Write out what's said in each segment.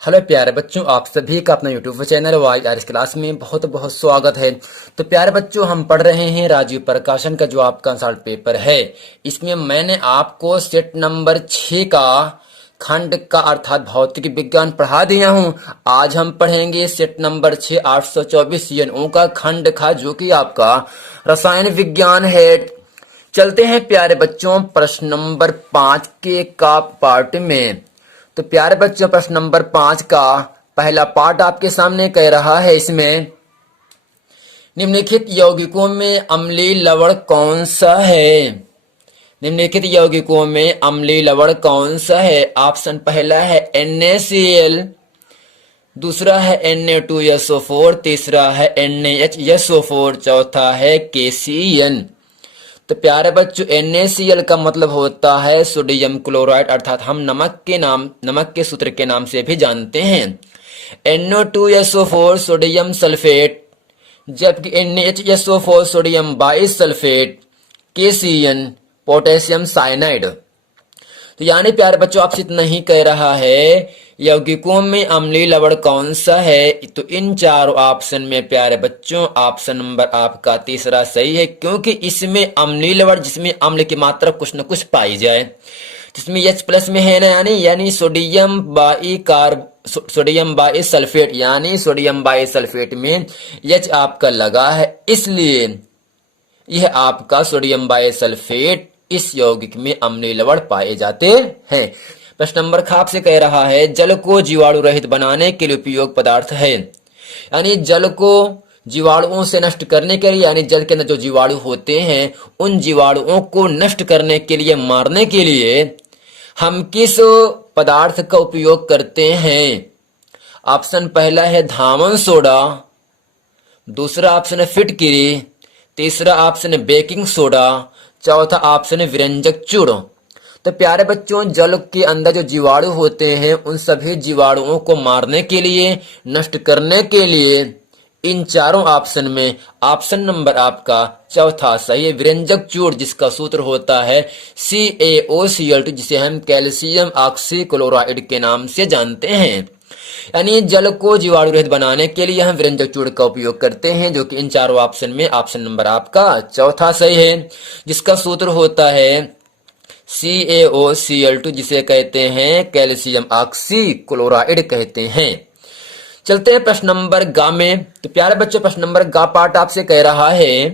Hello प्यारे बच्चों, आप सभी का अपना यूट्यूब चैनल YRS क्लास में बहुत बहुत स्वागत है। तो प्यारे बच्चों, हम पढ़ रहे हैं राजीव प्रकाशन का जो आपका आंसर पेपर है। इसमें मैंने आपको सेट नंबर 6 का खंड का अर्थात भौतिक विज्ञान पढ़ा दिया हूं। आज हम पढ़ेंगे सेट नंबर 6 824 यनों का खंड का, जो कि आपका रसायन विज्ञान है। चलते हैं प्यारे बच्चों प्रश्न नंबर 5 के का पार्ट में। तो प्यारे बच्चों, प्रश्न नंबर 5 का पहला पार्ट आपके सामने कह रहा है। इसमें निम्नलिखित यौगिकों में अम्लीय लवण कौन सा है? निम्नलिखित यौगिकों में अम्लीय लवण कौन सा है? ऑप्शन पहला है NaCl, दूसरा है Na2SO4, तीसरा है NaHSO4, चौथा है KCN। तो प्यारे बच्चों, NaCl का मतलब होता है सोडियम क्लोराइड, अर्थात हम नमक के सूत्र के नाम से भी जानते हैं। NO2SO4 सोडियम सल्फेट, जबकि NaHSO4 sodium bisulphate, KCN potassium cyanide. तो यानी प्यारे बच्चों, आपसे इतना ही कह रहा है यौगिकों में अम्लीय लवण कौन सा है। तो इन चारों ऑप्शन में प्यारे बच्चों ऑप्शन नंबर आपका तीसरा सही है, क्योंकि इसमें अम्लीय लवण जिसमें अम्ल की मात्रा कुछ न कुछ पाई जाए, जिसमें H+ में है ना, यानी सोडियम बाइसल्फेट, यानी सोडियम बाइसल्फेट में H आपका लगा है, इसलिए यह आपका सोडियम बाइसल्फेट इस यौगिक में अम्लीय लवण पाए जाते हैं। प्रश्न नंबर ख आपसे कह रहा है जल को जीवाणु रहित बनाने के लिए उपयोग पदार्थ है। यानी जल को जीवाणुओं से नष्ट करने के लिए, यानी जल के अंदर जो जीवाणु होते हैं उन जीवाणुओं को नष्ट करने के लिए, मारने के लिए हम किस पदार्थ का उपयोग करते हैं? ऑप्शन पहला है धामन सोडा, दूसरा ऑप्शन है फिटकिरी, तीसरा ऑप्शन है बेकिंग सोडा, चौथा ऑप्शन है विरंजक चूर्ण। तो प्यारे बच्चों, जल के अंदर जो जीवाणु होते हैं उन सभी जीवाणुओं को मारने के लिए, नष्ट करने के लिए इन चारों ऑप्शन में ऑप्शन नंबर आपका चौथा सही है, विरंजक चूर्ण, जिसका सूत्र होता है CaOCl2, जिसे हम कैल्शियम ऑक्सीक्लोराइड के नाम से जानते हैं। यानी जल को जीवाणु रहित बनाने के लिए हम विरंजक चूर्ण का उपयोग करते हैं, जो कि इन चारों ऑप्शन में ऑप्शन नंबर आपका चौथा सही है, जिसका सूत्र होता है CaOCl2, जिसे कहते हैं कैल्शियम ऑक्सीक्लोराइड कहते हैं। चलते हैं प्रश्न नंबर ग में। तो प्यारे बच्चों, प्रश्न नंबर ग पार्ट आपसे कह रहा है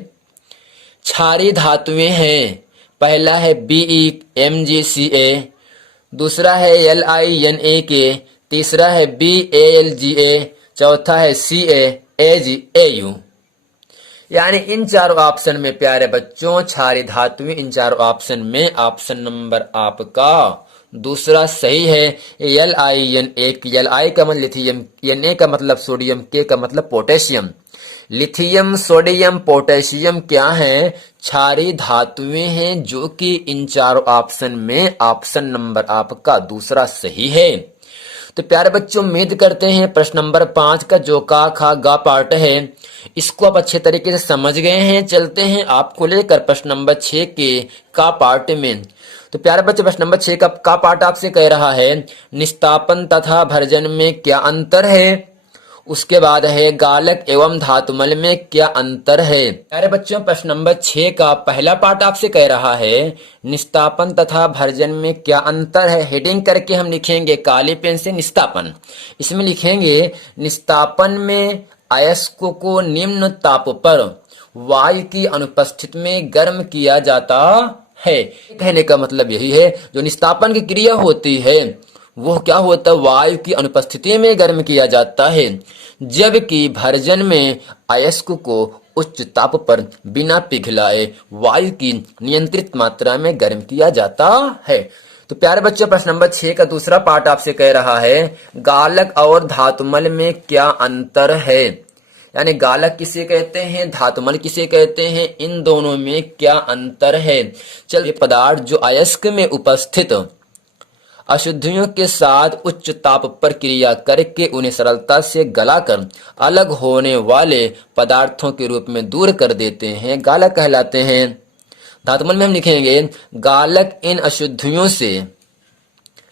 क्षारीय धातुएं हैं। पहला है BeMgCa, दूसरा है LiNaK, तीसरा है BAlGa, चौथा है CaAgAu। यानी इन चारों ऑप्शन में प्यारे बच्चों क्षारीय धातुएं, इन चारों ऑप्शन में ऑप्शन नंबर आपका दूसरा सही है। LiNaK, Li का मतलब लिथियम, Na का मतलब सोडियम, K का मतलब पोटेशियम। लिथियम, सोडियम, पोटेशियम क्या है? क्षारीय धातुएं हैं, जो कि इन चारों ऑप्शन में ऑप्शन नंबर आपका दूसरा सही है। तो प्यारे बच्चों, उम्मीद करते हैं प्रश्न नंबर 5 का जो का खा गा पार्ट है इसको आप अच्छे तरीके से समझ गए हैं। चलते हैं आपको लेकर प्रश्न नंबर 6 के का पार्ट में। तो प्यारे बच्चों, प्रश्न नंबर 6 का पार्ट आपसे कह रहा है निस्तापन तथा भर्जन में क्या अंतर है। उसके बाद है गालक एवं धातुमल में क्या अंतर है। प्यारे बच्चों, प्रश्न नंबर 6 का पहला पार्ट आपसे कह रहा है निस्तापन तथा भर्जन में क्या अंतर है। हेडिंग करके हम लिखेंगे काली पेन से निस्तापन। इसमें लिखेंगे निस्तापन में अयस्कों को निम्न ताप पर वायु की अनुपस्थिति में गर्म किया जाता है। कहने का मतलब यही है, जो निस्तापन की क्रिया होती है वो क्या होता है, वायु की अनुपस्थिति में गर्म किया जाता है, जबकि भर्जन में अयस्क को उच्च ताप पर बिना पिघलाए वायु की नियंत्रित मात्रा में गर्म किया जाता है। तो प्यारे बच्चों, प्रश्न नंबर 6 का दूसरा पार्ट आपसे कह रहा है गालक और धातुमल में क्या अंतर है। यानी गालक किसे कहते हैं, धातुमल किसे कहते हैं, इन दोनों में क्या अंतर है। चलिए, पदार्थ जो अयस्क में उपस्थित अशुद्धियों के साथ उच्च ताप पर क्रिया करके उन्हें सरलता से गलाकर अलग होने वाले पदार्थों के रूप में दूर कर देते हैं, गालक कहलाते हैं। धातुमल में हम लिखेंगे गालक इन अशुद्धियों से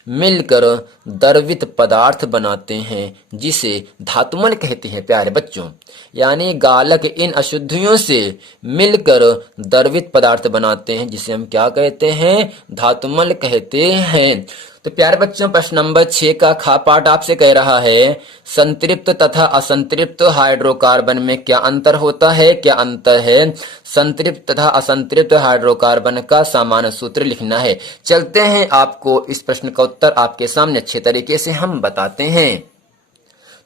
मिलकर द्रवित पदार्थ बनाते हैं जिसे धातुमल कहते हैं प्यारे बच्चों। यानी गालक इन अशुद्धियों से मिलकर द्रवित पदार्थ बनाते हैं जिसे हम क्या कहते हैं, धातुमल कहते हैं। तो प्यारे बच्चों प्रश्न नंबर 6 का खा पाठ आपसे कह रहा है संतृप्त तथा असंतृप्त हाइड्रोकार्बन में क्या अंतर होता है, क्या अंतर है। संतृप्त तथा असंतृप्त हाइड्रोकार्बन का सामान्य सूत्र लिखना है। चलते हैं आपको इस प्रश्न का उत्तर आपके सामने अच्छे तरीके से हम बताते हैं।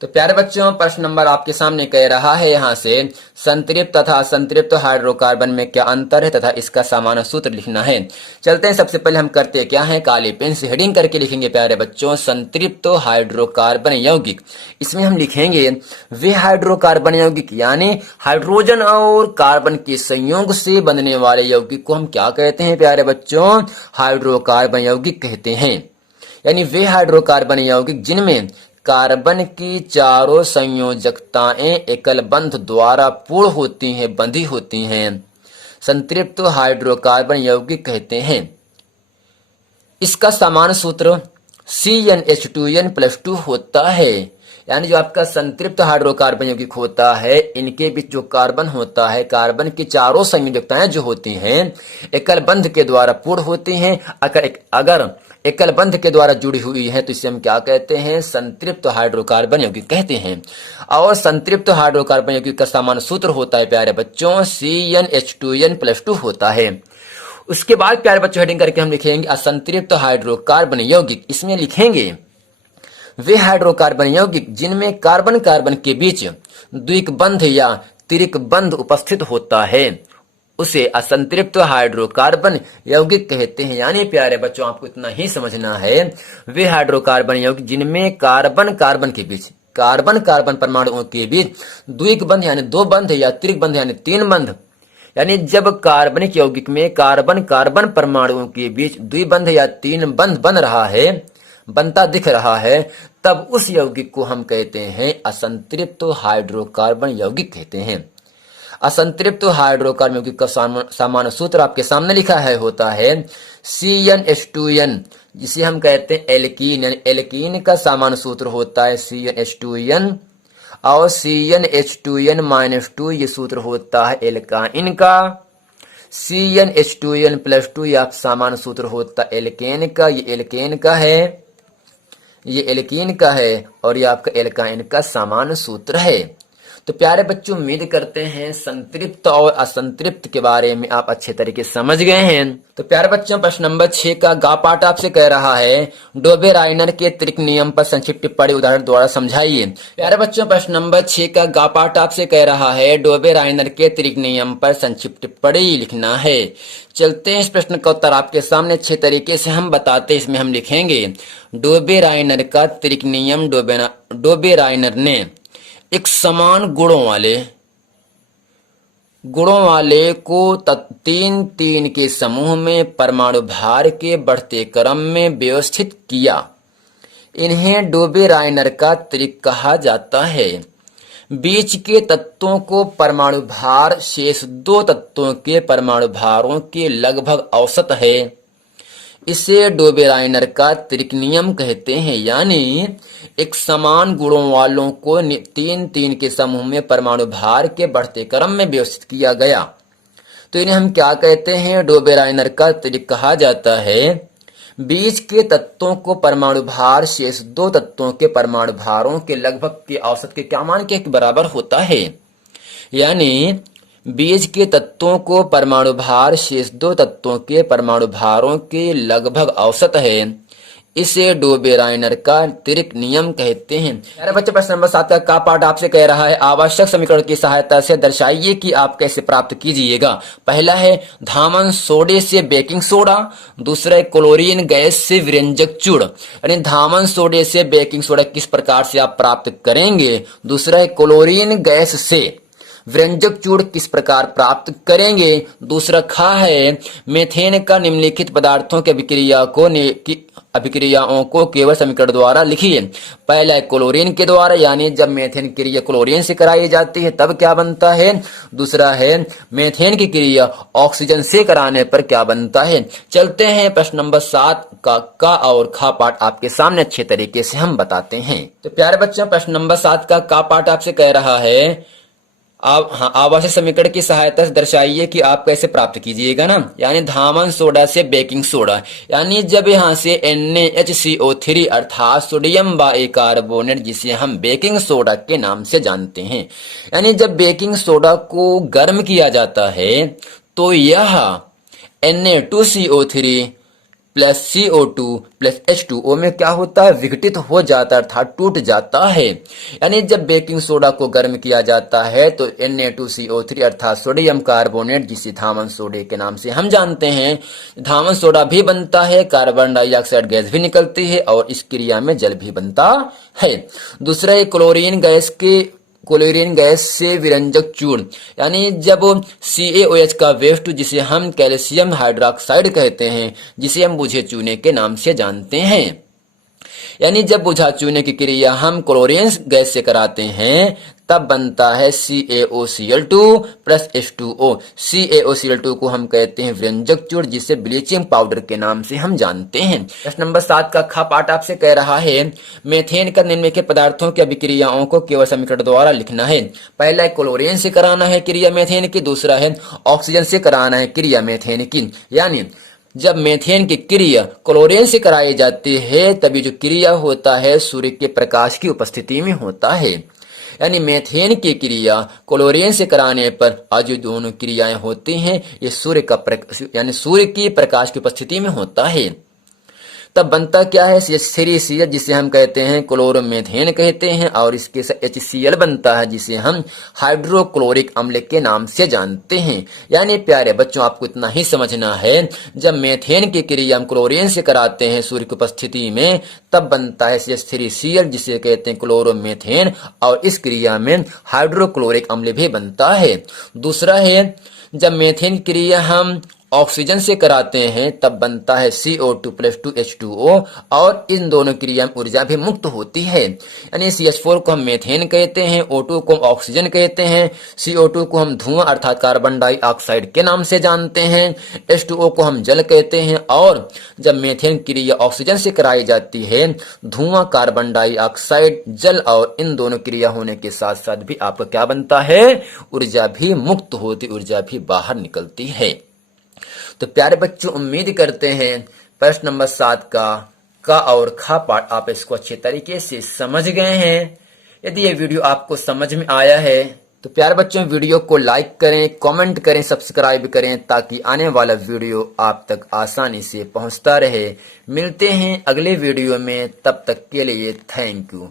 तो प्यारे बच्चों प्रश्न नंबर आपके सामने कह रहा है यहाँ से संतृप्त तथा असंतृप्त हाइड्रोकार्बन में क्या अंतर है तथा इसका सामान्य सूत्र लिखना है। चलते हैं, सबसे पहले हम करते क्या है, काली पेन से हेडिंग करके लिखेंगे प्यारे बच्चों संतृप्त हाइड्रोकार्बन यौगिक। इसमें हम लिखेंगे वे हाइड्रोकार्बन यौगिक यानी हाइड्रोजन और कार्बन के संयोग से बनने वाले यौगिक को हम क्या कहते हैं प्यारे बच्चों, हाइड्रोकार्बन यौगिक कहते हैं। यानी वे हाइड्रोकार्बन यौगिक जिनमें कार्बन की चारों संयोजकताएं एकल बंध द्वारा पूर्ण होती हैं, बंधी होती हैं, संतृप्त हाइड्रोकार्बन यौगिक कहते हैं। इसका समान सूत्र CnH2n+2 होता है। यानी जो आपका संतृप्त हाइड्रोकार्बन यौगिक होता है इनके बीच जो कार्बन होता है, कार्बन की चारों संयोजकताएं जो होती हैं एकल बंध के द्वारा पूर्ण होती हैं। अगर एकल बंध के द्वारा जुड़ी हुई है तो इसे हम क्या कहते हैं, संतृप्त हाइड्रोकार्बन यौगिक कहते हैं। और संतृप्त हाइड्रोकार्बन यौगिक का सामान्य सूत्र होता है प्यारे बच्चों CnH2n+2 होता है। उसके बाद प्यारे बच्चों हेडिंग करके हम लिखेंगे असंतृप्त हाइड्रोकार्बन यौगिक। इसमें लिखेंगे वे हाइड्रोकार्बन यौगिक जिनमें कार्बन कार्बन के बीच द्विक बंध या त्रिक बंध उपस्थित होता है उसे असंतृप्त हाइड्रोकार्बन यौगिक कहते हैं। यानी प्यारे बच्चों आपको इतना ही समझना है, वे हाइड्रोकार्बन यौगिक जिनमें कार्बन कार्बन के बीच, कार्बन कार्बन परमाणुओं के बीच द्विक बंध यानी दो बंध या त्रिक बंध यानी तीन बंध, यानी जब कार्बनिक यौगिक में कार्बन कार्बन परमाणुओं के बीच द्विबंध या तीन बंध बन रहा है, बनता दिख रहा है, तब उस यौगिक को हम कहते हैं असंतृप्त हाइड्रोकार्बन यौगिक कहते हैं। असंतृप्त हाइड्रोकार्बन यौगिक का सामान्य सूत्र आपके सामने लिखा है होता है CnH2n, जिसे हम कहते हैं एल्कीन। यानी एल्कीन का सामान्य सूत्र होता है CnH2n और CnH2n-2 ये सूत्र होता है एल्काइन का। CnH2n+2 ये आप सामान्य सूत्र होता है एल्केन का, ये एल्केन का है, ये एल्कीन का है और ये आपका एल्काइन का सामान्य सूत्र है। तो प्यारे बच्चों उम्मीद करते हैं संतृप्त और असंतृप्त के बारे में आप अच्छे तरीके से समझ गए हैं। तो प्यारे बच्चों प्रश्न नंबर 6 का गा पाठ आपसे कह रहा है डोबे-राइनर के त्रिक नियम पर संक्षिप्त टिप्पणी उदाहरण द्वारा समझाइए। प्यारे बच्चों प्रश्न नंबर 6 का गा पाठ आपसे कह रहा है डोबे-राइनर के त्रिक नियम पर संक्षिप्त टिप्पणी लिखना है। चलते हैं, इस प्रश्न का उत्तर आपके सामने अच्छे तरीके से हम बताते हैं। इसमें हम लिखेंगे डोबे-राइनर का त्रिक नियम, डोबे-राइनर ने एक समान गुणों वाले को तीन तीन के समूह में परमाणु भार के बढ़ते क्रम में व्यवस्थित किया। इन्हें डोबे-राइनर का त्रिक कहा जाता है। बीच के तत्वों को परमाणु भार शेष दो तत्वों के परमाणु भारों के लगभग औसत है। इसे डोबे-राइनर का त्रिक नियम कहते हैं। यानी एक समान गुणों वालों को तीन तीन के समूह में परमाणु भार के बढ़ते क्रम में व्यवस्थित किया गया तो इन्हें हम क्या कहते हैं, डोबे-राइनर का त्रिक कहा जाता है। बीच के तत्वों को परमाणु भार शेष दो तत्वों के परमाणु भारों के लगभग के औसत के क्या मान के बराबर होता है। यानी बीज के तत्वों को परमाणु भार शेष दो तत्वों के परमाणु भारों के लगभग औसत है। इसे डोबे-राइनर का त्रिक नियम कहते हैं। प्यारे बच्चे प्रश्न नंबर 7 का पाठ आपसे कह रहा है आवश्यक समीकरण की सहायता से दर्शाइए कि आप कैसे प्राप्त कीजिएगा। पहला है धामन सोडे से बेकिंग सोडा, दूसरा है क्लोरीन गैस से व्यंजक चूड़। यानी धामन सोडे से बेकिंग सोडा किस प्रकार से आप प्राप्त करेंगे, दूसरा है क्लोरीन गैस से व्यंजक चूड़ किस प्रकार प्राप्त करेंगे, दूसरा खा है मेथेन का निम्नलिखित पदार्थों की अभिक्रिया को अभिक्रियाओं को केवल समीकरण द्वारा लिखिए। पहला है क्लोरीन के द्वारा, यानी जब मेथेन क्रिया क्लोरीन से कराई जाती है तब क्या बनता है। दूसरा है मेथेन की क्रिया ऑक्सीजन से कराने पर क्या बनता है। चलते हैं प्रश्न नंबर 7 का और खा पाठ आपके सामने अच्छे तरीके से हम बताते हैं। तो प्यारे बच्चों, प्रश्न नंबर 7 का पाठ आपसे कह रहा है आप आवासीय समीकरण की सहायता से दर्शाइए कि आप कैसे प्राप्त कीजिएगा ना, यानी धामन सोडा से बेकिंग सोडा, यानी जब यहाँ से NaHCO3 अर्थात सोडियम बाइकार्बोनेट जिसे हम बेकिंग सोडा के नाम से जानते हैं, यानी जब बेकिंग सोडा को गर्म किया जाता है तो यह Na2CO3 plus CO2 plus H2O में क्या होता है, विघटित हो जाता है अर्थात टूट जाता है। यानी जब बेकिंग सोडा को गर्म किया जाता है तो Na2CO3 अर्थात सोडियम कार्बोनेट जिसे धामन सोडे के नाम से हम जानते हैं, धामन सोडा भी बनता है, कार्बन डाइऑक्साइड गैस भी निकलती है और इस क्रिया में जल भी बनता है। दूसरा है क्लोरीन गैस से विरंजक चूर्ण, यानी जब CaOH का वेस्ट जिसे हम कैल्शियम हाइड्रोक्साइड कहते हैं, जिसे हम बुझे चूने के नाम से जानते हैं, यानी जब बुझा चूने की क्रिया हम क्लोरीन गैस से कराते हैं तब बनता है CaOCl2 प्लस H2O। CaOCl2 को हम कहते हैं व्यंजक चूर्ण जिसे ब्लीचिंग पाउडर के नाम से हम जानते हैं। प्रश्न नंबर 7 का खा पाठ आपसे कह रहा है मेथेन का निम्नलिखित पदार्थों की अभिक्रियाओं को केवल समीकरण द्वारा लिखना है। पहला है क्लोरीन से कराना है क्रिया मेथेन की, दूसरा है ऑक्सीजन से कराना है क्रिया मेथेन की। यानी जब मेथेन की क्रिया क्लोरीन से कराई जाती है तभी जो क्रिया होता है सूर्य के प्रकाश की उपस्थिति में होता है, यानी मेथेन की क्रिया क्लोरीन से कराने पर आज जो दोनों क्रियाएं होती हैं ये सूर्य की प्रकाश की उपस्थिति में होता है। तब बनता क्या है, CH3CH जिसे हम कहते हैं क्लोरोमेथेन कहते हैं, और इसके साथ HCl बनता है जिसे हम हाइड्रोक्लोरिक अम्ल के नाम से जानते हैं। यानी प्यारे बच्चों, आपको इतना ही समझना है, जब मेथेन की क्रिया हम क्लोरीन से कराते हैं सूर्य की उपस्थिति में तब बनता है CH3CL जिसे कहते हैं क्लोरोमेथेन, और इस क्रिया में हाइड्रोक्लोरिक अम्ल भी बनता है। दूसरा है जब मेथेन क्रिया हम ऑक्सीजन से कराते हैं तब बनता है CO2 प्लस 2H2O, और इन दोनों क्रिया में ऊर्जा भी मुक्त होती है। यानी CH4 को हम मेथेन कहते हैं, O2 को हम ऑक्सीजन कहते हैं, CO2 को हम धुआं अर्थात कार्बन डाइऑक्साइड के नाम से जानते हैं, H2O को हम जल कहते हैं। और जब मेथेन क्रिया ऑक्सीजन से कराई जाती है धुआं, कार्बन डाइऑक्साइड, जल, और इन दोनों क्रिया होने के साथ साथ भी आपका क्या बनता है, ऊर्जा भी मुक्त होती, ऊर्जा भी बाहर निकलती है। तो प्यारे बच्चों, उम्मीद करते हैं प्रश्न नंबर 7 का और खा पाठ आप इसको अच्छे तरीके से समझ गए हैं। यदि ये वीडियो आपको समझ में आया है तो प्यारे बच्चों वीडियो को लाइक करें, कमेंट करें, सब्सक्राइब करें ताकि आने वाला वीडियो आप तक आसानी से पहुंचता रहे। मिलते हैं अगले वीडियो में, तब तक के लिए थैंक यू।